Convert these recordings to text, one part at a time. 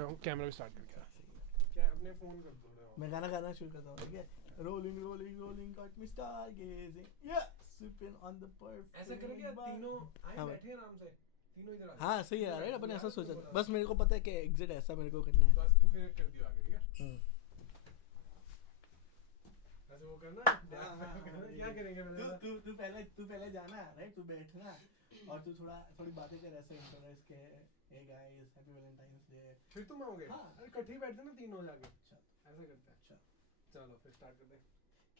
मैं कैमरा भी स्टार्ट करके क्या अपने फोन कर दो मैं गाना गाना शुरू करता हूँ ठीक है rolling rolling rolling got me stargazing या सिपिंग ऑन द परफ्यूम ऐसा करेंगे तीनों आए बैठे आराम से तीनों इधर आ हाँ सही है राइट अपन ऐसा सोचा बस मेरे को पता है कि एग्जिट ऐसा मेरे को करना है बस तू फिर कर दियो आगे ठीक है ऐसे वो करना क्या करेंगे तू पहले जाना राइट तू बैठना और तू थोड़ी बातें कर ऐसे इंट्रोड्यूस के hey guys happy Valentine's day फिर तुम आओगे हाँ अरे इकट्ठे ही बैठते ना तीनों जाके अच्छा ऐसा करते हैं अच्छा चलो फिर स्टार्ट करते हैं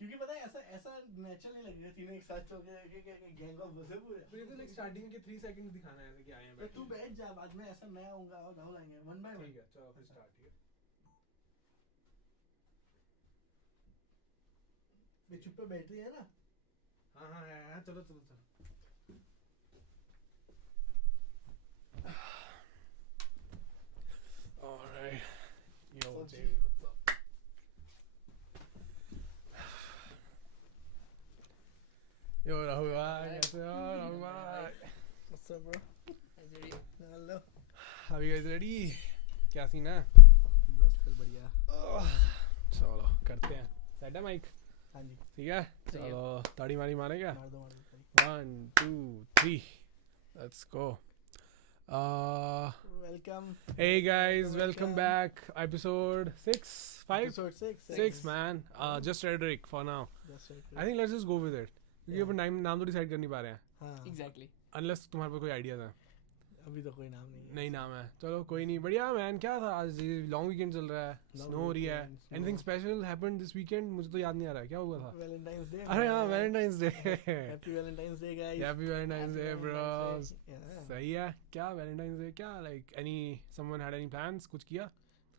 क्योंकि पता है ऐसा नेचुरल नहीं लगेगा तीनों एक साथ चल के गैंग ऑफ बसे पूरे तो ये तो लाइक स्टार्टिंग के 3 सेकंड्स दिखाना है ऐसे कि आए हैं तो तू बैठ जा बाद में ऐसा मैं आऊंगा और राहुल आएंगे वन बाय वन ठीक है चलो फिर स्टार्ट ठीक है मैं चुप पे बैठ रही है ना हाँ चलो Alright. Yo, Jamie, what's up? Yo, Rahul bhai, कैसे हो Rahul bhai? What's up bro? Hello. Are you guys ready? क्या सीन है? बस फिर बढ़िया चलो करते हैं सेट है माइक हाँ जी ठीक है चलो ताड़ी मारी मारे क्या मार दो 1 2 3 let's go welcome hey guys welcome back episode 6 5 episode 6 man just Frederick for now I think let's just go with it क्योंकि अपन नाम तो डिसाइड कर नहीं पा रहे हैं हाँ Exactly. unless तुम्हारे पास कोई आइडियाज है अभी तो कोई नाम नहीं है नहीं नाम है चलो कोई नहीं बढ़िया मैन क्या था आज लॉन्ग वीकेंड चल रहा है स्नो हो रही है anything special happened this weekend मुझे तो याद नहीं आ रहा है क्या हुआ था वैलेंटाइंस डे अरे हाँ Valentine's day happy Valentine's day guys happy Valentine's day bro Yeah. सही है क्या वैलेंटाइंस डे क्या like any someone had any plans कुछ किया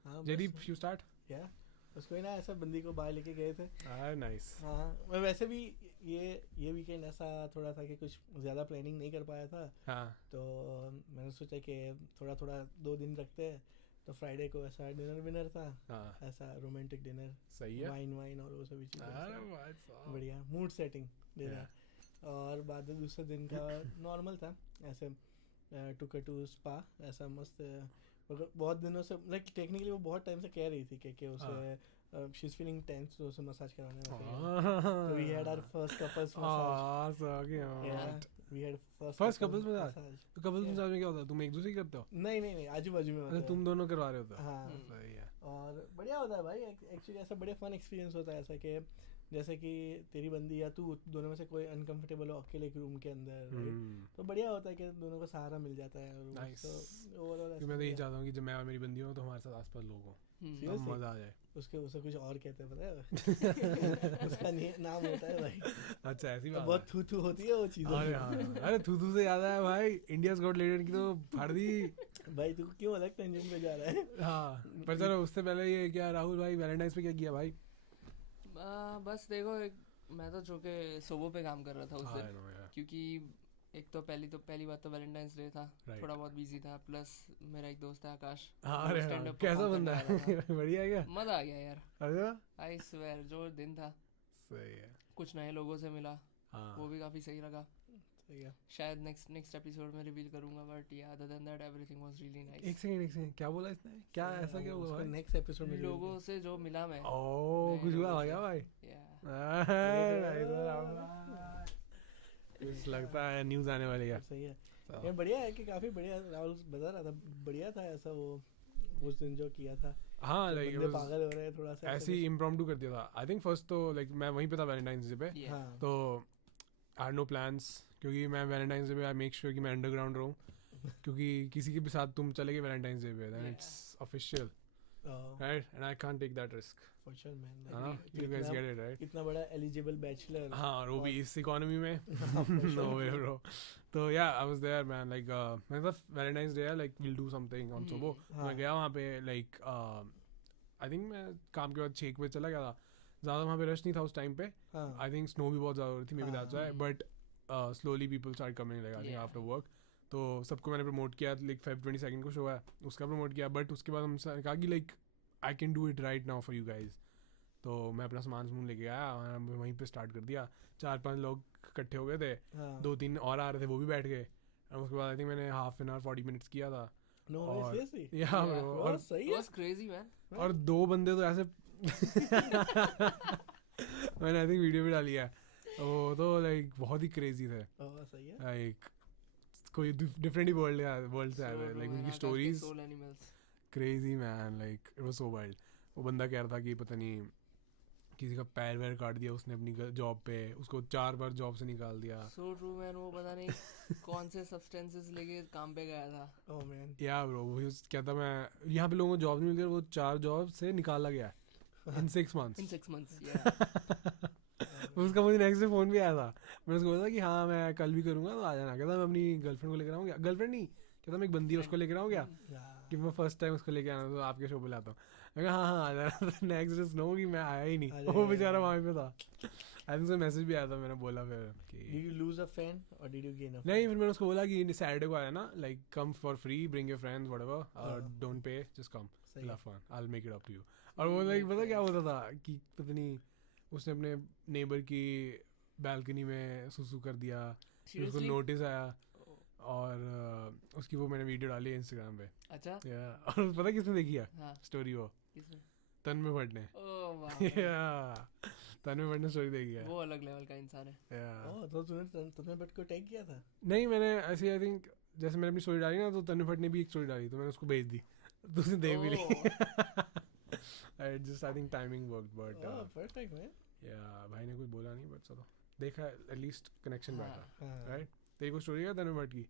हाँ जयदीप यू स्टार्ट क्या उसको ही ना ऐसा बंदी को बाहर लेके गए थे नाइस हाँ मैं वैसे भी ये वीकेंड ऐसा थोड़ा था कि कुछ ज़्यादा प्लानिंग नहीं कर पाया था हाँ तो मैंने सोचा कि थोड़ा 2 दिन रखते हैं तो फ्राइडे को ऐसा डिनर था हाँ ऐसा रोमांटिक डिनर सही है वाइन और वो सभी अरे चीज़ें भाई साहब बढ़िया मूड सेटिंग डिनर और बाद में दूसरे दिन का नॉर्मल था ऐसे टुक टू स्पा ऐसा मस्त बहुत दिनों से लाइक टेक्निकली वो बहुत टाइम से कह रही थी कि उसे शी इज फीलिंग टेंस तो उसे मसाज कराने में तो we had our first couples massage so Yeah, we had First couples massage तो कपल्स मसाज में क्या होता है तुम एक दूसरे करते हो नहीं आजू बाजू में अच्छा होता है तुम दोनों करवा रहे होते हो हाँ सही है और बढ़िया होता है भाई एक्चुअली ऐसा बड़े फन एक्सपीरियंस होता है ऐसा कि जैसे कि तेरी बंदी या तू दोनों में से कोई अनकंफर्टेबल हो अकेले एक रूम के अंदर right? तो बढ़िया होता है कि दोनों को सहारा मिल जाता है Nice. तो ओवरऑल मैं तो यही चाहता हूँ कि जब मैं और मेरी बंदी हो तो हमारे साथ आसपास लोग हो तब मजा आ जाए उसे कुछ और कहते हैं पता है उसका नाम होता है भाई अच्छा ऐसी बात बहुत थू होती है वो चीज़ अरे हाँ अरे थू से याद आया भाई इंडियाज गॉट लेटेड की तो फाड़ दी भाई तू क्यों अलग टेंशन पे जा रहा है हाँ पर चलो उससे पहले ये क्या राहुल भाई वैलेंटाइंस पे क्या किया भाई बस देखो मैं तो चूँकि सोबो पे काम कर रहा था उस दिन क्योंकि एक तो पहली बात तो वैलेंटाइंस डे था थोड़ा बहुत बिजी था प्लस मेरा एक दोस्त है आकाश अरे कैसा बंदा है बढ़िया है क्या मजा आ गया यार अच्छा आई स्वेयर जो दिन था सही है कुछ नए लोगों से मिला हाँ वो भी काफी सही लगा सही है शायद नेक्स्ट एपिसोड में रिवील करूंगा बट या other than that everything was really nice एक सेकंड क्या बोला इसने क्या ऐसा क्या हुआ भाई नेक्स्ट एपिसोड में लोगों से जो मिला मैं ओ कुछ हुआ आ गया भाई कुछ लगता है न्यूज़ आने वाली है सही है ये बढ़िया है कि काफी बढ़िया राहुल बता रहा था बढ़िया था ऐसा वो उस दिन जो किया था हाँ लाइक बंदे पागल हो रहे हैं थोड़ा सा ऐसे ही इम्प्रॉम्प्टू कर दिया था आई थिंक फर्स्ट तो लाइक मैं वहीं पे था वैलेंटाइंस डे पे हाँ तो आई हैड नो प्लान्स क्योंकि मैं वैलेंटाइंस डे पे आई मेक श्योर कि मैं अंडरग्राउंड रहूँ क्योंकि किसी के भी साथ तुम चले गए वैलेंटाइंस डे पे then it's official right and I can't take that risk for sure man हाँ you guys get it right इतना बड़ा एलिजिबल बैचलर हाँ और वो भी इस इकोनॉमी में नो वे ब्रो तो yeah I was there man like मैं तो वैलेंटाइंस डे है like will do something on SoBo मैं गया वहाँ पे लाइक आई थिंक मैं काम के बाद 6 बजे चला गया था ज़्यादा वहाँ पे रश नहीं था उस टाइम पे आई थिंक स्नो भी बहुत ज़्यादा हो रही थी may be that's why but slowly people start coming like I think after work तो सबको मैंने प्रमोट किया लाइक Feb 22 को शो है उसका प्रमोट किया बट उसके बाद हमसे कहा कि like I can do it right now for you guys तो मैं अपना सामान लेके आया और वहीं पे स्टार्ट कर दिया 4-5 लोग इकट्ठे हो गए थे 2-3 और आ रहे थे वो भी बैठ गए और उसके बाद आई थिंक मैंने हाफ एन आवर 40 मिनट्स किया था No way, seriously? Yeah bro, और सही It was crazy man. और 2 बंदे तो ऐसे मैंने आई थिंक वीडियो भी डाली है, वो तो लाइक बहुत ही क्रेजी थे, सही है। लाइक कोई डिफरेंट ही वर्ल्ड से आए थे, लाइक उनकी stories crazy man, like it was so wild. वो बंदा कह रहा था कि पता नहीं किसी का पैर वैर काट दिया उसने अपनी जॉब पे, उसको 4 बार जॉब से निकाल दिया। So true man, वो पता नहीं कौन से सब्सटेंसेस लेके काम पे गया था। Oh man. या ब्रो वो कहता मैं यहाँ पे लोगों को जॉब नहीं मिलती, वो 4 जॉब से निकाला गया in 6 months. In 6 months, yeah. उसका मुझे नेक्स्ट डे फोन भी आया था, मैंने उसको बोला कि हाँ मैं कल भी करूँगा तो आ जाना। कहता मैं अपनी गर्लफ्रेंड को लेकर आऊँ क्या? गर्लफ्रेंड नहीं, कहता मैं एक बंदी है उसको लेकर आऊँ क्या, कि मैं फर्स्ट टाइम उसको लेकर आना तो आपके शो पे लाता हूँ। मैं कहा हाँ आ जाना। नेक्स्ट डे स्नो कि मैं आया ही नहीं, वो बेचारा वहाँ पे था। आई थिंक उसका मैसेज भी आया था, मैंने बोला फिर कि Did you lose a fan or did you gain a fan? नहीं, फिर मैंने उसको बोला कि सैटरडे को आया ना, like come for free, bring your friends whatever, don't pay, just come, have fun, I will make it up to you. और वो लाइक पता क्या होता था कि पता नहीं उसने अपने नेबर की बालकनी में सुसु कर दिया, फिर उसको नोटिस आया और उसकी वो मैंने वीडियो डाली इंस्टाग्राम पे। अच्छा और पता किसने देखी है स्टोरी? वो तन्मय भट्ट ने। तन्मय भट्ट ने स्टोरी देखी है। वो अलग लेवल का इंसान है। तो तूने तन्मय भट्ट को टैग किया था? नहीं, मैंने ऐसे आई थिंक जैसे मैंने अपनी स्टोरी डाली ना तो तन्मय भट्ट ने भी एक स्टोरी डाली तो मैंने उसको भेज दी, तो उसने देख भी ली। Just I think timing worked, but perfect man. Yeah, भाई ने कुछ बोला नहीं, बट चलो देखा at least connection बैठा, right? तेरी कोई स्टोरी है तन्मय भट्ट की?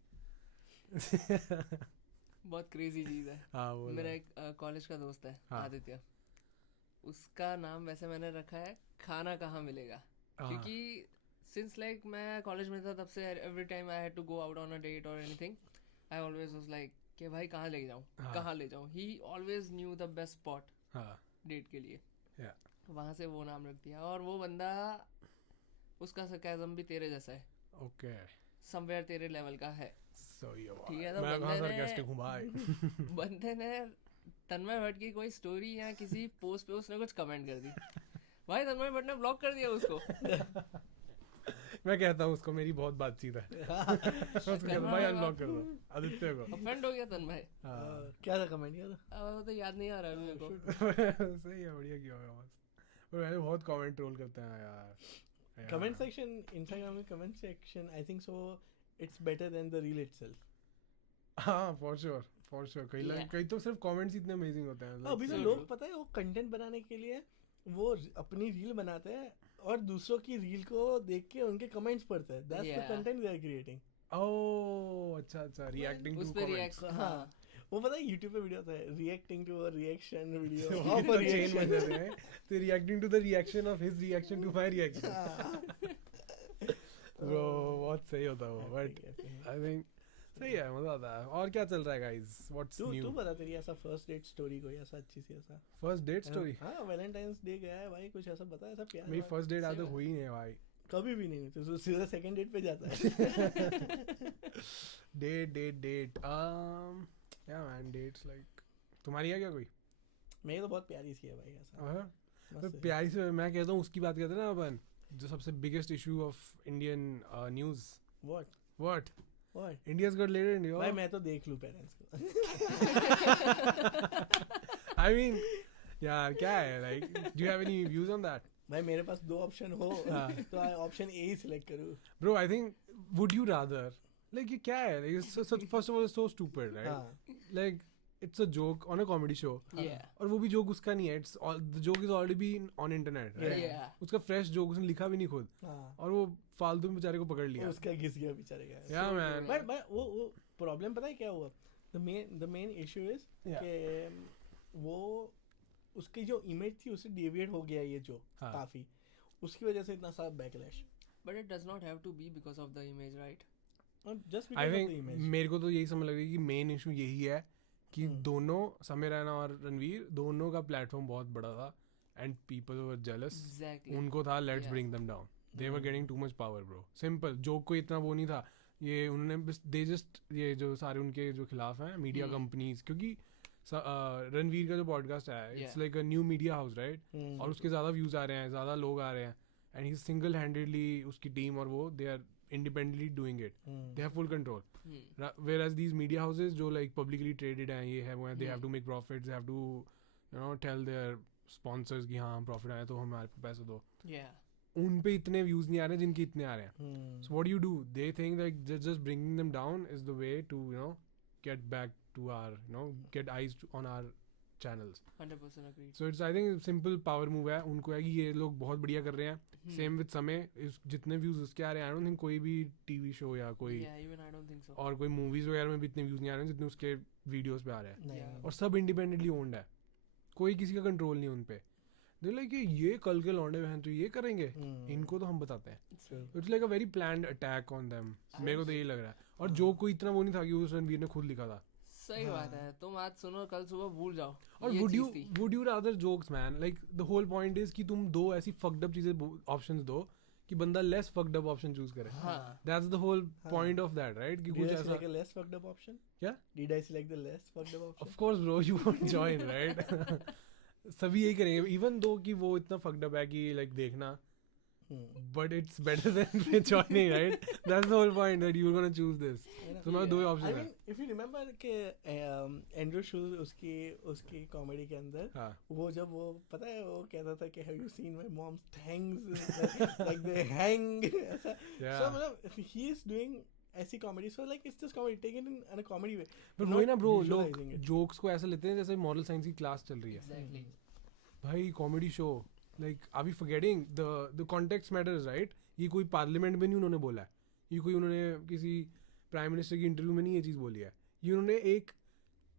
बहुत क्रेजी चीज है। हाँ, मेरा एक कॉलेज का दोस्त है आदित्य, उसका नाम वैसे मैंने रखा है खाना कहाँ मिलेगा, क्योंकि सिंस लाइक मैं कॉलेज में था तब से every time I had to go out on a date और anything, I always was like कि भाई कहाँ ले जाऊँ, कहाँ ले जाऊँ। He always knew the best spot date के लिए, वहाँ से वो नाम रख दिया। और वो बंदा, उसका सरकाज़म भी तेरे जैसा है, ओके, समवेयर तेरे लेवल का है, ठीक है। तो बंदे ने तन्मय भट्ट की कोई स्टोरी या किसी पोस्ट पे उसने कुछ कमेंट कर दी, भाई तन्मय भट्ट ने ब्लॉक कर दिया उसको। मैं कहता हूँ उसको मेरी बहुत बातचीत है, भाई अनब्लॉक कर दो आदित्य को। ऑफेंड हो गया तन्मय। क्या था कमेंट किया था? वो तो याद नहीं आ रहा मेरे को। सही है, बढ़िया किया होगा बस। पर मैंने बहुत कमेंट ट्रोल करते हैं यार। कमेंट सेक्शन, इंस्टाग्राम में comment section, I think so it's better than the reel itself. हाँ फॉर श्योर कई तो सिर्फ कमेंट्स इतने अमेजिंग होते हैं। अभी तो लोग पता है वो कंटेंट बनाने के लिए वो अपनी रील बनाते हैं और दूसरों की रील को देख के उनके कमेंट्स पढ़ते हैं, that's the content they are creating. Oh अच्छा, रिएक्टिंग टू कमेंट्स। हाँ, वो पता है YouTube पे वीडियो होता है reacting to a reaction video of a chain बन जाते हैं, तो reacting to the reaction of his reaction to my reaction. Bro बहुत सही होता है वो, बट आई थिंक सही है, मजा आता है। और क्या चल रहा है गाइस, व्हाट्स न्यू? तू बता तेरी ऐसा फर्स्ट डेट स्टोरी कोई ऐसा अच्छी सी ऐसा फर्स्ट डेट स्टोरी। हां वैलेंटाइंस डे गया है भाई, कुछ ऐसा बता, ऐसा प्यार। मेरी फर्स्ट डेट आज तक हुई नहीं है भाई, कभी भी नहीं, तो सीधा सेकंड डेट पे जाता है। डेट या मैन, डेट्स लाइक तुम्हारी है क्या कोई? मेरी तो बहुत प्यारी सी है भाई ऐसा। तो प्यारी से मैं कहता हूँ उसकी बात करते हैं ना अपन, जो सबसे biggest issue of Indian news. What India's got later in भाई मैं तो देख लूं पेरेंट्स को। I mean यार क्या है, like do you have any views on that? भाई मेरे पास 2 ऑप्शन हो तो ऑप्शन ए ही सिलेक्ट करूं। Bro I think would you rather, like ये क्या है, like it's first of all it's so stupid, right? Like it's a joke on a comedy show, और वो भी जोक उसका नहीं है, it's all the joke is already been on internet, right? उसका फ्रेश जोक उसने लिखा भी नहीं खुद, और वो फालतू में बेचारे को पकड़ लिया, उसका घिस गया बेचारे का। Yeah man, but वो प्रॉब्लम पता है क्या हुआ? the main issue is कि वो उसकी जो इमेज थी उससे डेविएट हो गया ये जो काफी, उसकी वजह से इतना सारा backlash. But it does not have to be because of the image, right? Just because of the image। मेरे को तो यही समझ लग रही है कि मेन इशू यही है कि दोनों, समीर रैना और रणवीर, दोनों का प्लेटफॉर्म बहुत बड़ा था एंड पीपल वर जेलस। उनको था let's bring them down, they were getting too much power bro, simple. Joke को इतना वो नहीं था, ये उन्होंने दे जस्ट ये जो सारे उनके जो खिलाफ हैं मीडिया कंपनीज, क्योंकि रणवीर का जो पॉडकास्ट है it's like a new media house right, और उसके ज़्यादा व्यूज़ आ रहे हैं, ज़्यादा लोग आ रहे हैं, एंड ही सिंगल हैंडेडली उसकी टीम और वो they are independently doing it. Hmm. They have full control. Hmm. Whereas these media houses जो like publicly traded हैं, ये है वो है, they have to make profits, they have to tell their sponsors कि हाँ हम profit आए तो हमारे को पैसे दो. Yeah. उन पे इतने views नहीं आ रहे जिनके इतने आ रहे हैं. Hmm. So what do? They think like just bringing them down is the way to get back to our get eyes on our channels. 100% agreed. So it's I think simple power move है. उनको है कि ये लोग बहुत बढ़िया कर रहे हैं. Same with समय जितने views उसके आ रहे हैं, I don't think कोई भी TV show या कोई Yeah, even I don't think so. और कोई movies वगैरह में भी इतने views नहीं आ रहे हैं जितने उसके videos पे आ रहे हैं. नहीं. Yeah. और सब independently owned है. कोई किसी का कंट्रोल नहीं उन पे. They're like ये कल के लौंडे बहन तो ये करेंगे. Hmm. इनको तो हम बताते हैं. True. It's like a very planned attack on them. मेरे को तो यही लग रहा है. और जो कोई इतना वो नहीं था कि उस रणवीर ने खुद लिखा था. सही बात है. तुम आज सुनो कल सुबह भूल जाओ. और would you rather jokes man, like the whole point is कि तुम दो ऐसी fucked up चीजें options दो कि बंदा less fucked up option choose करे. हाँ. That's the whole point of that, right? कि Did कुछ I ऐसा. select a less fucked up option? क्या? Did I select the less fucked up option? Of course bro, you won't join, right? सभी यही करेंगे even though कि वो इतना fucked up है कि like देखना. But it's better than joining, right? That's the whole point, that you're gonna choose this. तुम्हारे दो ही I options mean, हैं. if you remember कि एंड्रू शूज उसकी कॉमेडी के अंदर हाँ. वो जब वो पता है वो कहता था कि have you seen my mom's thanks like they hang ऐसा. Yeah. So मतलब he is doing ऐसी comedy, so like it's just comedy taken in a comedy way. But not वही ना bro, लोग visualizing it. jokes को ऐसा लेते हैं जैसे moral science की class चल रही है. Exactly. भाई comedy show, like are we forgetting the context matters, right? ये कोई पार्लियामेंट में नहीं उन्होंने बोला है, ये कोई उन्होंने किसी प्राइम मिनिस्टर की इंटरव्यू में नहीं ये चीज़ बोली है, ये उन्होंने एक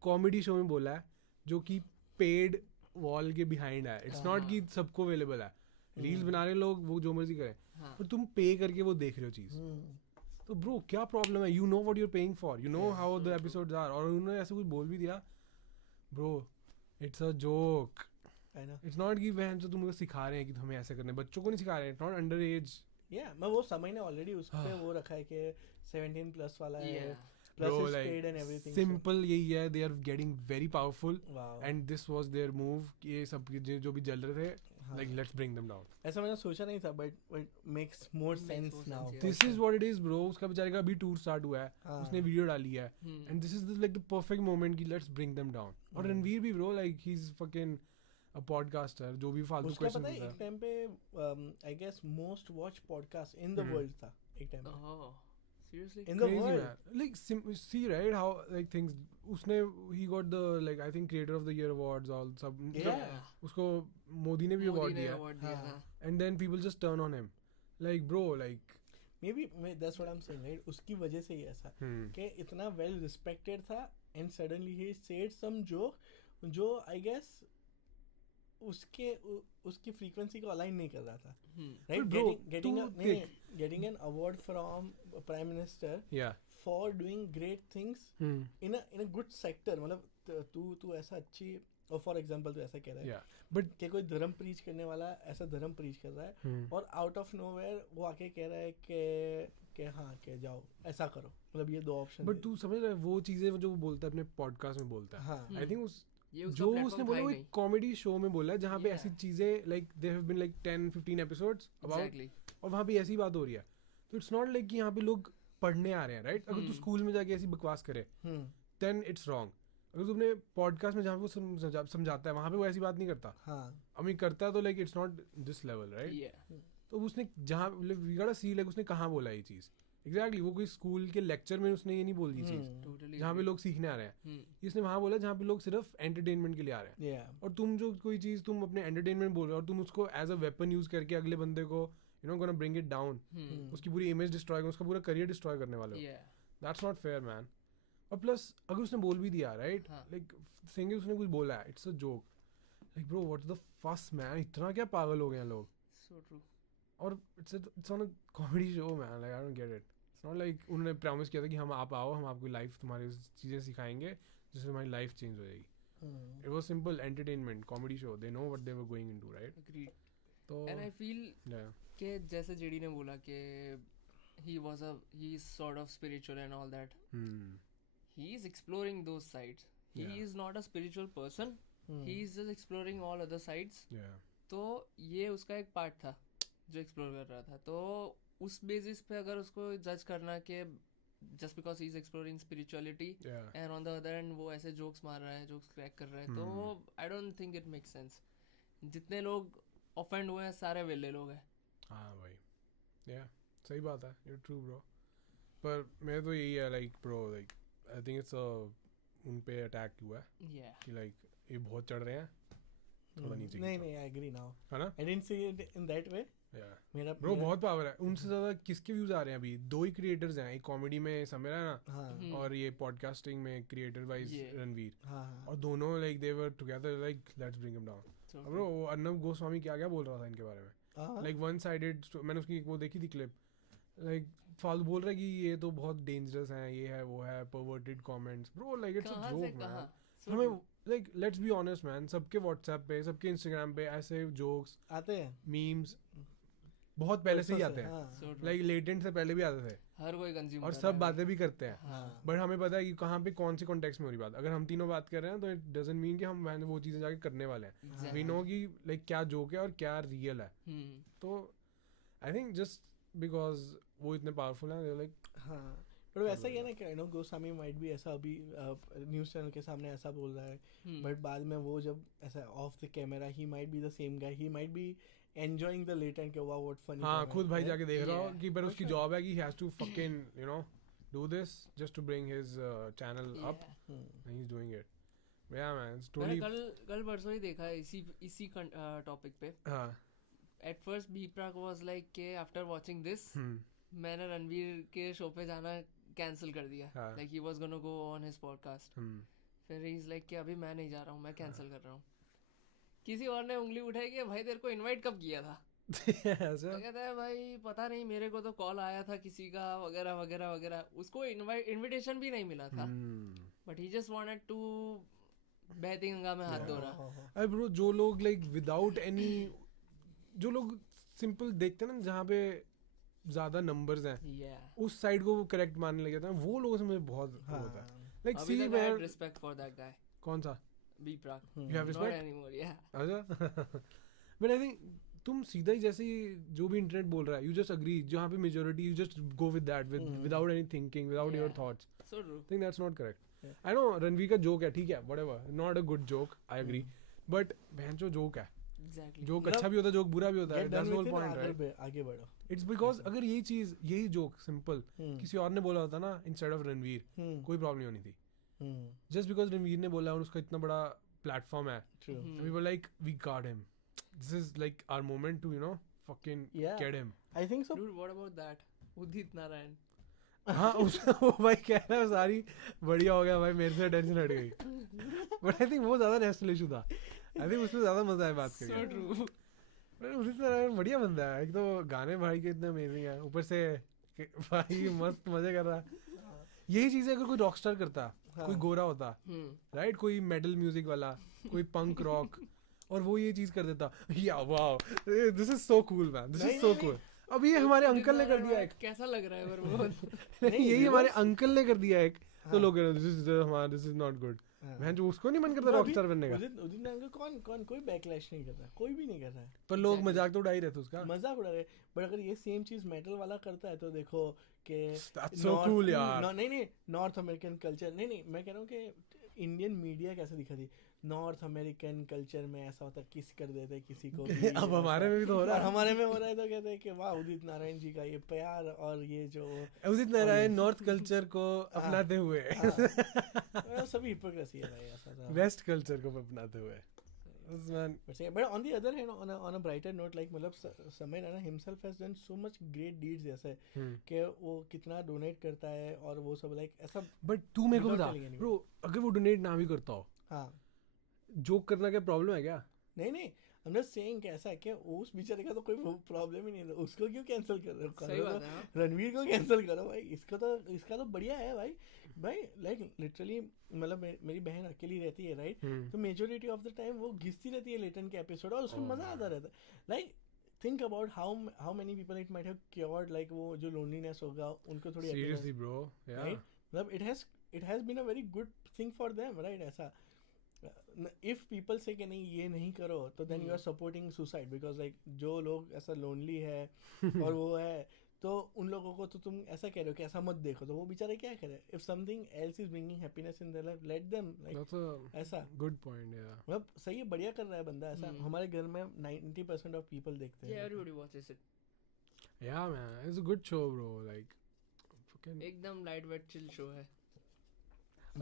कॉमेडी शो में बोला है जो कि पेड वॉल के बिहाइंड है. इट्स नॉट कि सबको अवेलेबल है. रील्स बना रहे लोग, वो जो मर्जी करें, हाँ. पर तुम पे करके वो देख रहे हो चीज़. तो ब्रो क्या प्रॉब्लम है? You know what you are paying for, you know how the episodes are. और उन्होंने ऐसा कुछ बोल भी दिया, bro it's a joke. I know. It's not कि वह जो तुमको सिखा रहे हैं कि हमें ऐसे करना है. बच्चों को नहीं सिखा रहे हैं. It's not under as. Yeah, मैं वो समझने ऑलरेडी उस पे वो रखा है कि 17 प्लस वाला है, Yeah. plus Bro, is like, paid and everything. Simple यही है. They are getting very powerful Wow. And this was their move. ये सब जो भी जल रहे थे, हाँ. like let's bring them down. ऐसा मैंने सोचा नहीं था, but it makes more Makes sense more now. sense, yeah. This is what it is bro. उसका बेचारे का अभी टूर स्टार्ट हुआ है, हाँ. उसने वीडियो डाली है, Hmm. and this is like the perfect moment कि let's bring them down. और रणवीर भी bro, like he's fucking a podcaster जो भी फालतू उसका क्वेश्चन पता है पूछता एक है. टाइम पे I guess most watch podcast in the world था एक टाइम पे. Oh, seriously? In the Crazy world. man. Like see right how like things. उसने he got the like I think creator of the year awards all सब. Yeah. उसको मोदी ने भी Modi award ने दिया. award दिया, हाँ. हाँ. And then people just turn on him. Like bro, like. Maybe that's what I'm saying, right? उसकी वजह से ही ऐसा कि इतना वेल रिस्पेक्टेड था and suddenly he said some joke जो आई गेस उसकी फ्रीक्वेंसी को अलाइन नहीं कर रहा था. Hmm. Right? But bro, Getting an award from Prime Minister Yeah. for doing great things in a good sector. मतलब तू ऐसा अच्छी, और फॉर एग्जांपल तू ऐसा कह रहा है Yeah. But कि कोई धर्म प्रीच करने वाला ऐसा धर्म प्रीच कर रहा है और आउट ऑफ नोवेयर वो आके कह रहा है कि हाँ कि जाओ ऐसा करो. मतलब ये दो ऑप्शन. but तू समझ रहा है वो चीजें जो वो बोलता है अपने पॉडकास्ट में बोलता है. हाँ. I think उस ये उसका जो platform उसने था बोला ही वो नहीं. एक कॉमेडी शो में बोला है जहाँ पे Yeah. ऐसी चीजें like there have been like 10-15 episodes about Exactly. और वहाँ पे ऐसी बात हो रही है. तो इट्स नॉट लाइक कि यहाँ पे लोग पढ़ने आ रहे हैं, राइट? अगर तू स्कूल में जाके ऐसी बकवास करे देन इट्स रॉन्ग. अगर तू अपने पॉडकास्ट में जहाँ पे वो समझाता है वहाँ पे वो ऐसी बात नहीं करता. हाँ. I mean करता है तो like it's not this level, right? Yeah. तो उसने जहाँ we got to see like उसने कहाँ बोला ये चीज़ एग्जैक्टली. वो कोई स्कूल के लेक्चर में उसने ये नहीं बोल दी चीज़ Totally जहाँ पे agree. लोग सीखने आ रहे हैं. Hmm. इसने वहाँ बोला जहाँ पे लोग सिर्फ एंटरटेनमेंट के लिए आ रहे हैं. Yeah. और तुम जो कोई चीज़ तुम अपने एंटरटेनमेंट बोल रहे हो और तुम उसको एज अ वेपन यूज करके अगले बंदे को gonna bring it down, Hmm. उसकी पूरी इमेज डिस्ट्रॉय, उसका पूरा करियर डिस्ट्रॉय करने वाले हो. Yeah. That's not fair man. और प्लस अगर उसने बोल भी दिया राइट, हाँ. लाइक सिंगे उसने कुछ बोला है, it's a joke. Like bro what's the फस मैन, इतना क्या पागल हो गए हैं लोग. So true. और it's on a comedy show man, like I don't get it. It's not like उन्होंने प्रॉमिस किया था कि हम आप आओ, हम आपकी लाइफ तुम्हारी चीज़ें सिखाएंगे जिससे तुम्हारी लाइफ चेंज हो जाएगी. It was simple entertainment comedy show. They know what they were going into, right? Agreed. तो And I feel yeah. कि जैसे जेडी ने बोला कि he is sort of spiritual and all that. He is exploring those sides. He Yeah. is not a spiritual person. He is just exploring all other sides. Yeah. तो ये उसका एक part था जो एक्सप्लोर कर रहा था. तो उस बेसिस पे अगर उसको जज करना कि just because he is exploring spirituality and on the other and वो ऐसे जोक्स मार रहा है, जोक्स क्रैक कर रहा है, तो I don't think it makes sense. जितने लोग ऑफेंड हुए हैं सारे वेले लोग हैं. हाँ भाई, या सही बात है, यू ट्रू ब्रो. पर मेरे तो यही है like bro, like I think it's उन पे अटैक हुआ है कि लाइक ये बहुत चढ़ रहे हैं, थोड़ा नीचे. नहीं आई एग्री नाउ, है ना, I didn't see it in that way. मेरा ब्रो बहुत पावर है. उनसे ज्यादा किसके व्यूज आ रहे हैं अभी? 2 ही क्रिएटर्स हैं, एक कॉमेडी में समीरा है ना, और ये पॉडकास्टिंग में क्रिएटर वाइज रणवीर. और दोनों like they were together like let's bring him down. Bro वो अर्नब गोस्वामी क्या क्या बोल रहा था इनके बारे में, लाइक वन साइडेड. मैंने उसकी वो देखी थी क्लिप, लाइक फालतू बोल रहा है कि ये तो बहुत डेंजरस है, ये है वो है, perverted comments. Bro like it's a joke man. हमें like let's be honest man, सबके व्हाट्सएप पे, सबके इंस्टाग्राम पे ऐसे जोक्स आते हैं, मीम्स बहुत पहले से ही आते हैं, लाइक लेटेंट से पहले भी आते थे, हर कोई कंज्यूम, और सब बातें भी करते हैं. बट हमें पता है कि कहाँ पे कौन सी कॉन्टेक्स्ट में हो रही बात. अगर हम तीनों बात कर रहे हैं तो इट डजंट मीन कि हम वो चीजें जाके करने वाले हैं. वी नो कि लाइक क्या जोक है और क्या रियल है. तो आई थिंक जस्ट बिकॉज वो इतने पावरफुल हैं, लाइक पर वैसा ही है ना कि अर्नब गोस्वामी माइट भी ऐसा अभी न्यूज़ चैनल के सामने ऐसा बोल रहा है, बट बाद में वो जब ऐसा of the camera he might be the same guy, he might be enjoying the latent के वाओ व्हाट फनी. हाँ, खुद भाई जाके देख रहा हो कि पर उसकी जॉब है कि he has to fucking you know do this just to bring his channel up, and he is doing it. या मैन, स्टोरी कल परसों ही देखा है इसी टॉपिक पे. हाँ, at first B Praak was like के आफ्टर वाचिंग दिस मैंने रणवीर के शो पे जाना कैंसिल कर दिया, like he was gonna go on his podcast. फिर ही इज लाइक कि अभी मैं नहीं जा रहा हूँ, मैं कैंसिल कर रहा हूँ. किसी और ने उंगली उठाई कि भाई तेरे को इनवाइट कब किया था? तो कहता है भाई पता नहीं, मेरे को तो कॉल आया था किसी का वगैरह वगैरह वगैरह, उसको इनविटेशन भी नहीं मिला था, but he just wanted to बहती गंगा में हाथ धो रहा. अरे ब्रो, जो लोग लाइक विदाउट एनी, जो लोग सिंपल देखते हैं ना जहाँ पे ज्यादा नंबर्स हैं, उस साइड को वो करेक्ट मानने लग जाते हैं, वो लोगों से मुझे बहुत होता है. लाइक सी मैं रिस्पेक्ट फॉर दैट गाय. कौन सा? बीप्राक. You have respect? Not anymore, yeah. अच्छा. But I think तुम सीधा ही जैसे जो भी इंटरनेट बोल रहा है, you just agree, जहाँ पे majority, you just go with that, without any thinking, without your thoughts. So true. I think that's not correct. I know Ranveer का जोक है, ठीक है, whatever, not a good joke, I agree, but भैंचो joke है. Exactly. Joke अच्छा भी होता है, जोक बुरा भी होता है. That's the whole point, right? आगे बढ़ो. It's because अगर यही जोक सिंपल किसी और ने बोला होता ना instead of रणवीर, कोई प्रॉब्लम नहीं होनी थी. Just because रणवीर ने बोला और उसका इतना बड़ा प्लेटफॉर्म है, we were like, we got him, this is like our moment to, you know, fucking get him. I think so. Dude, what about that Udit Narayan? हाँ, वो भाई कह रहा है सारी बढ़िया हो गया भाई, मेरे से टेंशन हट गई. बट आई थिंक वो ज्यादा नेशनल इशू था. आई थिंक उसमें ज्यादा मजा है बात करके. So true. उदित नारायण बढ़िया बंदा है, एक तो गाने भाई के इतने अमेजिंग है, ऊपर से भाई मस्त मजे कर रहा है. यही चीजें अगर कोई रॉकस्टार करता, कोई गोरा होता, राइट, कोई मेटल म्यूजिक वाला, कोई पंक रॉक, और वो ये चीज कर देता, या wow this is so cool man, this is so cool. अब ये हमारे अंकल ने कर दिया एक, कैसा लग रहा है पर वो यही हमारे अंकल ने कर दिया एक, तो लोग कह रहे हैं दिस इज नॉट गुड. मैं जो उसको नहीं मन करता रॉकस्टार बनने का. उदित नारायण कौन कोई बैकलैश नहीं कर रहा, कोई भी नहीं कर रहा है, पर लोग मजाक तो उड़ा ही रहे थे उसका, मजाक उड़ा रहे. बट अगर ये सेम चीज मेटल वाला करता है तो देखो कि so cool यार. नहीं नॉर्थ अमेरिकन कल्चर, नहीं मैं कह रहा हूँ कि इंडियन मीडिया कैसे दिखाती, नॉर्थ अमेरिकन कल्चर में ऐसा होता, किस कर देते किसी को भी. अब हमारे में भी तो हो रहा है, हमारे में हो रहा है, तो कहते हैं कि वाह उदित नारायण जी का ये प्यार, और ये जो उदित नारायण नॉर्थ कल्चर को अपनाते हुए, सभी हिपोक्रेसी है भाई, ऐसा वेस्ट कल्चर को अपनाते हुए. But on the other hand, on a brighter note, like मतलब समय ना himself has done so much great deeds जैसे कि वो कितना डोनेट करता है और वो सब लाइक ऐसा. बट तू मेरे को बता ब्रो, अगर वो डोनेट ना भी करता हो, हाँ, जोक करना क्या प्रॉब्लम है क्या? नहीं I'm just saying कि ऐसा है कि उस बेचारे का तो कोई प्रॉब्लम ही नहीं है, उसको क्यों कैंसिल कर रहे हो? सही बात है. रणवीर को कैंसिल करो भाई, इसका तो बढ़िया है भाई. लाइक लिटरली मतलब मेरी बहन अकेली रहती है, राइट, तो मेजोरिटी ऑफ द टाइम वो घिसती रहती है लेटन के एपिसोड, और उसमें मजा आता रहता है. Like think about how many people it might have cured, like वो जो लोनलीनेस होगा उनको थोड़ी, सीरियसली ब्रो, राइट, मतलब it has been a very good thing for them, right. ऐसा इफ पीपल से कि नहीं ये नहीं करो, तो then you are supporting suicide, because like जो लोग ऐसा लोनली है और वो है, तो उन लोगों को तो तुम ऐसा कह रहे हो कि ऐसा मत देखो, तो वो बेचारे क्या करे? If something else is bringing happiness in their life, let them, like ऐसा गुड पॉइंट या मतलब सही है, बढ़िया कर रहा है बंदा ऐसा। हमारे घर में 90% ऑफ पीपल देखते हैं। Everybody watches it. या man, it's a good show bro, like एकदम लाइट वेट चिल शो है।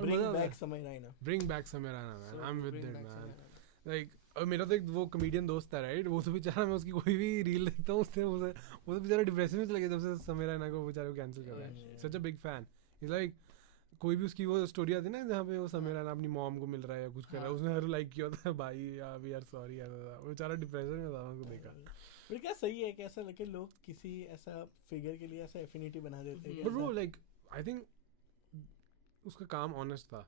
Bring back Samay Raina. Bring back Samay Raina, man. So, I'm with bring it, back man. Samay Raina. Like मेरा तो एक वो comedian दोस्त है right, वो तो बेचारा, मैं उसकी कोई भी रील देखता हूँ उससे वो तो बेचारा डिप्रेशन में चला गया जब से समय रैना को बेचारे को कैंसिल कर रहा है। Such a big fan. Is like कोई भी उसकी वो स्टोरी आती है ना जहाँ पे वो समय रैना अपनी मॉम को मिल रहा है या कुछ कर रहा है, उसने हर लाइक किया होता है भाई या वी आर सॉरी, वो बेचारा डिप्रेशन में था, उसको देखा। पर क्या सही है कि ऐसा लगे लोग किसी ऐसा फिगर के लिए ऐसा एफिनिटी बना देते हैं। बट वो लाइक आई थिंक उसका काम ऑनेस्ट था।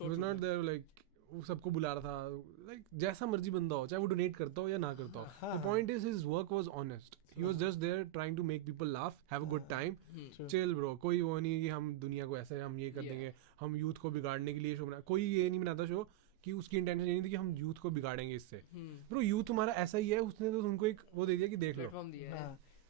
He was not there like वो सबको बुला रहा था, लाइक जैसा मर्जी बंदा हो, चाहे वो डोनेट करता हो या ना करता हो, the point is his work was honest. He was just there trying to make people laugh, have a good time, chill bro. कोई वो नहीं कि हम दुनिया को ऐसे हम ये कर देंगे, हम यूथ को बिगाड़ने के लिए शो बना, कोई ये नहीं बनाता शो कि उसकी इंटेंशन ये नहीं थी कि हम यूथ को बिगाड़ेंगे इससे। ब्रो यूथ तुम्हारा ऐसा ही है, उसने तो तुमको एक वो दे दिया कि देख लो।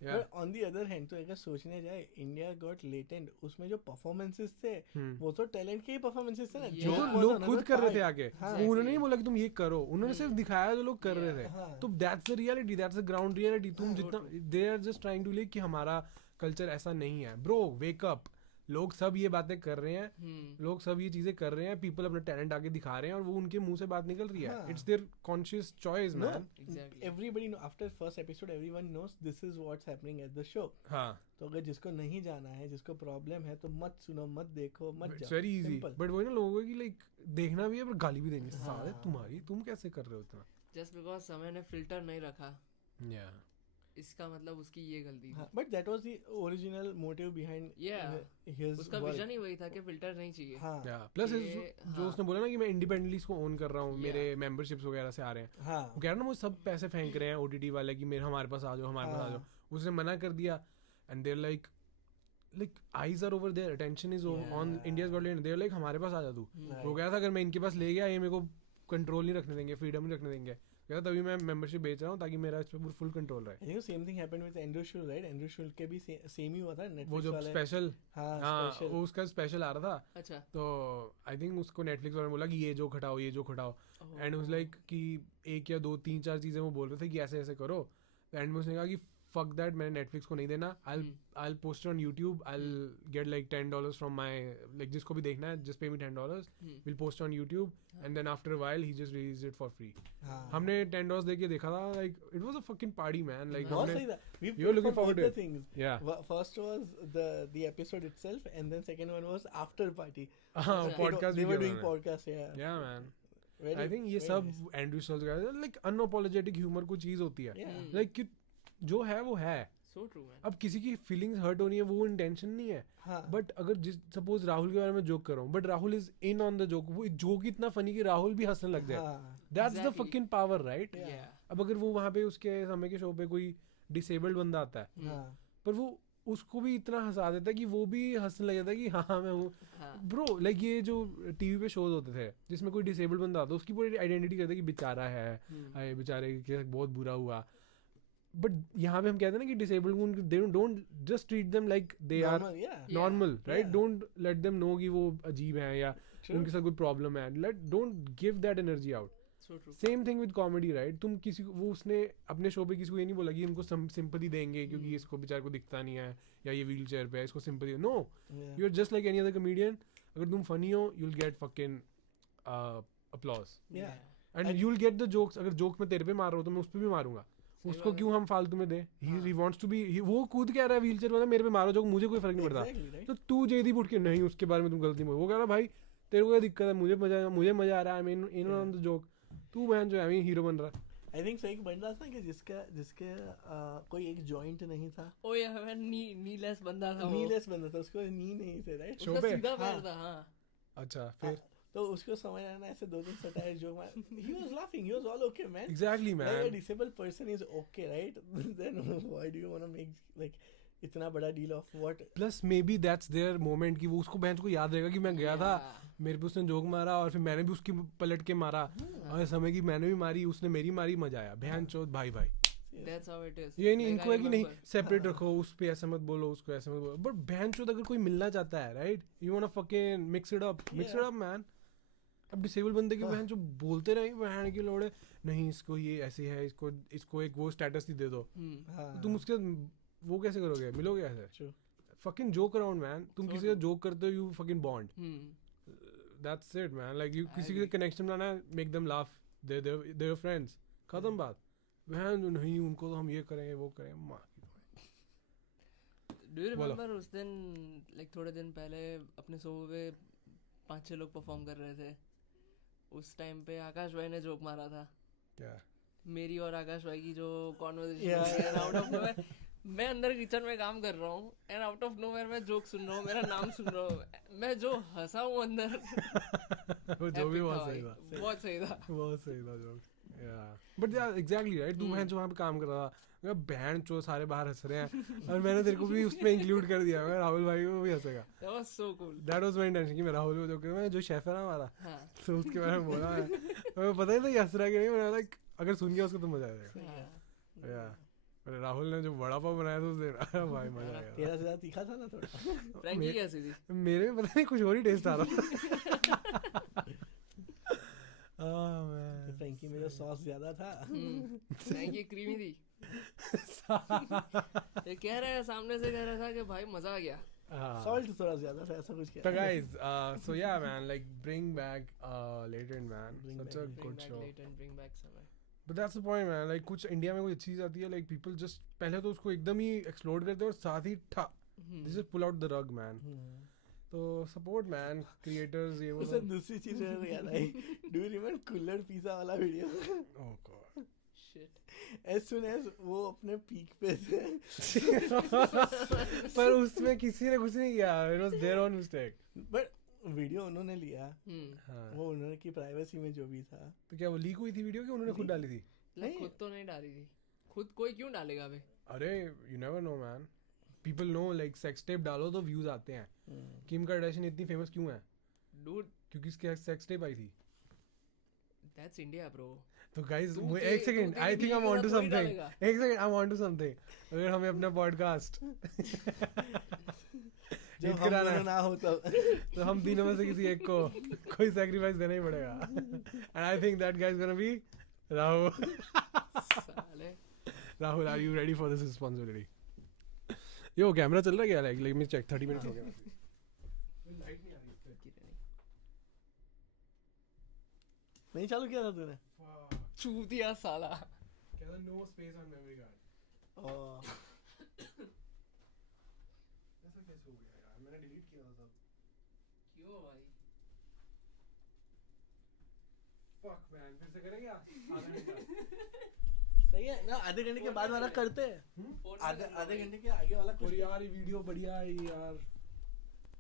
पर ऑन दी अदर हैंड तो अगर सोचने जाए, इंडिया गॉट लेटेंट, उसमें जो परफॉर्मेंसेस थे वो तो टैलेंट के ही परफॉर्मेंसेस थे ना, जो तो लोग खुद कर रहे थे आके। उन्होंने नहीं बोला कि तुम ये करो, उन्होंने सिर्फ दिखाया जो लोग कर रहे थे। तो that's the reality, that's the ground reality. तुम जितना they are just trying to कि हमारा कल्चर ऐसा नहीं है। ब्रो वेक अप, लोग सब ये बातें कर रहे हैं, लोग सब ये चीजें कर रहे हैं, पीपल अपना टैलेंट आगे दिखा रहे हैं और वो उनके मुंह से बात निकल रही है। It's their conscious choice man. Everybody know, after first episode everyone knows this is what's happening at the show. हां, तो अगर जिसको नहीं जाना है, जिसको प्रॉब्लम है, तो मत सुनो, मत देखो, मत जाओ। Very easy. बट वही ना लोगों की लाइक देखना भी है पर गाली भी देनी है। साले तुम्हारी, तुम कैसे कर रहे हो इतना? जस्ट बिकॉज़ समय ने फिल्टर नहीं रखा, या इसका मतलब उसकी ये गलती थी। But that was the original motive behind his, उसका विजन ही वही था कि फिल्टर नहीं चाहिए। या प्लस जो उसने बोला ना कि मैं इंडिपेंडेंटली इसको ओन कर रहा हूँ, मेरे मेंबरशिप्स वगैरह से आ रहे हैं, वो कह रहा ना मुझे सब पैसे फेंक रहे हैं ओटीटी वाले कि मेरे हमारे पास आ जाओ, हमारे पास आ जाओ। उसने मना कर दिया and their like eyes are over there, attention is on India's got land, they're like हमारे पास आ जा तू। वो कह रहा था अगर मैं इनके पास ले गया ये मेरे को कंट्रोल नहीं रखने देंगे, फ्रीडम नहीं रखने देंगे, कहता तभी मैं मेंबरशिप बेच रहा हूँ ताकि मेरा इस पे फुल कंट्रोल रहे। I think same thing happened with Andrew Schulz, right? Andrew Schulz के भी सेम ही हुआ था नेटफ्लिक्स वो जो वाले स्पेशल, हाँ वो उसका स्पेशल आ रहा था। अच्छा, तो आई थिंक उसको नेटफ्लिक्स वाले बोला कि ये जो खटाओ, ये जो खटाओ, एंड उस लाइक कि एक या दो तीन चार चीजें वो बोल रहे थे कि ऐसे ऐसे करो। एंड में उसने कहा कि fuck that, मैंने नेटफ्लिक्स को नहीं देना, I'll post it on YouTube, I'll get like $10 from my, like जिसको भी देखना है just pay me $10, we'll post on YouTube, and then after a while he just released it for free. हमने $10 देके देखा था, like it was a fucking party man, like we were looking forward to it. Things. Yeah, first was the episode itself, and then second one was after party. podcast they were doing podcast. Yeah man, I think ये सब Andrew शूल्स का like unapologetic humor को चीज होती है, like जो है वो है। So true, man. अब किसी की फीलिंग्स हर्ट होनी है वो इंटेंशन नहीं है। बट अगर सपोज राहुल के बारे में जोक कर रहा हूँ but Rahul is in on the joke, वो जोक इतना फनी कि राहुल भी हंसने लग जाए, that's the fucking power, right? अब अगर वो वहाँ पे उसके समय के शो पे कोई डिसेबल्ड बंदा आता है पर वो उसको भी इतना हंसा देता है कि वो भी हंसने लग जाता है कि हाँ मैं हूँ। ब्रो लाइक ये जो टीवी पे शोज होते थे जिसमें कोई डिसेबल्ड बंदा आता है उसकी पूरी आइडेंटिटी करते कि बेचारा है, बेचारे के बहुत बुरा हुआ। बट यहाँ पे हम कहते हैं ना कि disabled they don't just treat them like they are normal, right? Don't let them know कि वो अजीब हैं या उनके साथ कोई प्रॉब्लम है। Don't give that energy out. Same thing with comedy, right? तुम किसी को, वो उसने अपने शो पे किसी को ये नहीं बोला कि इनको सिंपैथी देंगे क्योंकि इसको बेचारे को दिखता नहीं है या ये व्हील चेयर पे है, इसको sympathy. No, you are just like any other comedian. अगर तुम फनी हो you will get fucking applause and you will get the jokes. अगर जोक मैं तेरे पे मार रहा हूँ तो मैं उस पर भी मारूंगा, उसको क्यों हम फालतू में दे? he wants to be, वो खुद कह रहा है व्हील चेयर वाला मेरे पे मारो जो मुझे कोई फर्क नहीं पड़ता। तो तू जेदी उठ के नहीं उसके बारे में तुम गलती में, वो कह रहा भाई तेरे को क्या दिक्कत है, मुझे मजा आ रहा है, मैं इन ऑन द जोक, तू बहन जो है हीरो बन रहा है। आई थिंक सो एक बंदा था कि जिसके कोई एक जॉइंट नहीं था। ओ यार नीलेस बंदा था, उसको नी नहीं थे, राइट? शो पे सीधा पैर था। हां अच्छा, फिर तो उसको समझ आना ऐसे दो तीन सटायर जोक मार, he was laughing, he was all okay, man. Exactly, man. Like a disabled person is okay, right? Then why do you want to make like इतना बड़ा deal of what? Plus maybe that's their moment कि वो उसको bench को याद रहेगा कि मैं गया था, मेरे पे उसने जोक मारा और फिर मैंने भी उसकी पलट के मारा और समय की मैंने भी मारी, उसने मेरी मारी, मजा आया। बहन चोद भाई That's how it is. ये नहीं Like, इनको I है कि नहीं remember. सेपरेट रखो, उस पे ऐसे मत बोलो, उसको ऐसे मत बोलो, बट बहनचोद अगर कोई मिलना चाहता है, right, you want to fucking mix it up man. अब डिसेबल बंदे की बहन जो बोलते रहे बहन की लोड़े, नहीं इसको ये ऐसे है, इसको एक वो स्टेटस ही दे दो, तो तुम उसके वो कैसे करोगे, मिलोगे ऐसे? Fucking joke around man. तुम किसी का जोक करते हो, you fucking bond. That's it man. Like you किसी के कनेक्शन बनाना है, make them laugh, they your friends, खत्म बात. बहन नहीं उनको तो हम ये करेंगे वो करेंगे. Do you remember उस दिन like थोड़े दिन पहले अपने शो पे 5-6 लोग परफॉर्म कर रहे थे. उस टाइम पे आकाश भाई ने जोक मारा था. क्या? मेरी और आकाश भाई की जो कॉन्वर्सेशन आउट ऑफ नोवेयर, मैं अंदर किचन में काम कर रहा हूँ एंड आउट ऑफ नोवेयर मैं जोक सुन रहा हूँ, मेरा नाम सुन रहा हूँ, मैं जो हंसा हूँ अंदर. वो जो भी बहुत सही था. बहुत सही था. बहुत सही था जोक. बट यार एग्जैक्टली राइट. तू बहन जो वहाँ पे काम कर रहा था, बहन चो सारे बाहर हंस रहे हैं और मैंने तेरे को भी उसमें इंक्लूड कर दिया. मैं राहुल भाई को भी हंसेगा. That was so cool. That was my intention कि मैं राहुल को जोक, मैं जो शेफ है ना हमारा, हाँ. तो उसके बारे में बोला है. मैं पता ही नहीं हंस रहा कि नहीं. मैंने लाइक अगर सुन गया उसको तो मजा आएगा. या राहुल ने जो वड़ा पाव बनाया था उस दिन, भाई मजा आ गया. तेरा ज्यादा तीखा था ना थोड़ा. फ्रैंकी कैसी थी? मेरे में पता नहीं कुछ और ही टेस्ट आ रहा था. फ्रैंकी में जो सॉस ज्यादा था. फ्रैंकी क्रीमी थी. ये कह रहा है, सामने से कह रहा था कि भाई मजा आ गया. सॉल्ट थोड़ा ज्यादा था, ऐसा कुछ क्या. So guys, so yeah man, like bring back Latent man, such a good show. Bring back summer. But that's the point man, like कुछ इंडिया में कोई अच्छी चीज आती है, like people just पहले तो उसको एकदम ही एक्सप्लोर करते हैं और साथ ही they just pull out the rug man. तो support man creators ये वो. उससे दूसरी चीज याद आई. Do you remember कुल्हड़ पिज़्ज़ा वाला video? Oh god. Shit. As soon as वो अपने पीक पे थे. पर उसमें किसी ने कुछ नहीं किया. It was their own mistake. But video उन्होंने लिया. वो उन्होंने की प्राइवेसी में जो भी था. तो क्या वो लीक हुई थी वीडियो कि उन्होंने खुद डाली थी? नहीं, खुद तो नहीं डाली थी. खुद कोई क्यों डालेगा बे? अरे you never know man. People know like sex tape डालो तो views आते हैं. किम कार्दाशियन इतनी फेमस क्यों है? Dude, क्योंकि इसके sex tape आई थी. That's India bro. तो guys एक second, I think I'm onto something. एक सेकंड, I'm onto something. अगर हमें अपना पॉडकास्ट जब हम ना हो तो हम तीनों में से किसी एक को कोई सैक्रिफाइस देना ही पड़ेगा. And I think that guy is gonna be Rahul. Rahul, are you ready for this responsibility? Yo camera चल रहा है क्या? Like let me check. 30 minutes हो गए. लाइट नहीं आ रही. नहीं चालू किया था तूने? चूतिया साला. क्या no space on memory card. ऐसा कैसे हो गया यार? मैंने डिलीट किया था सब. क्यों भाई? फक मैन, फिर से करेंगे आधा घंटा. सही है ना. आधे घंटे के बाद वाला करते हैं. आधे घंटे के आगे वाला. और यार ये वीडियो बढ़िया है यार.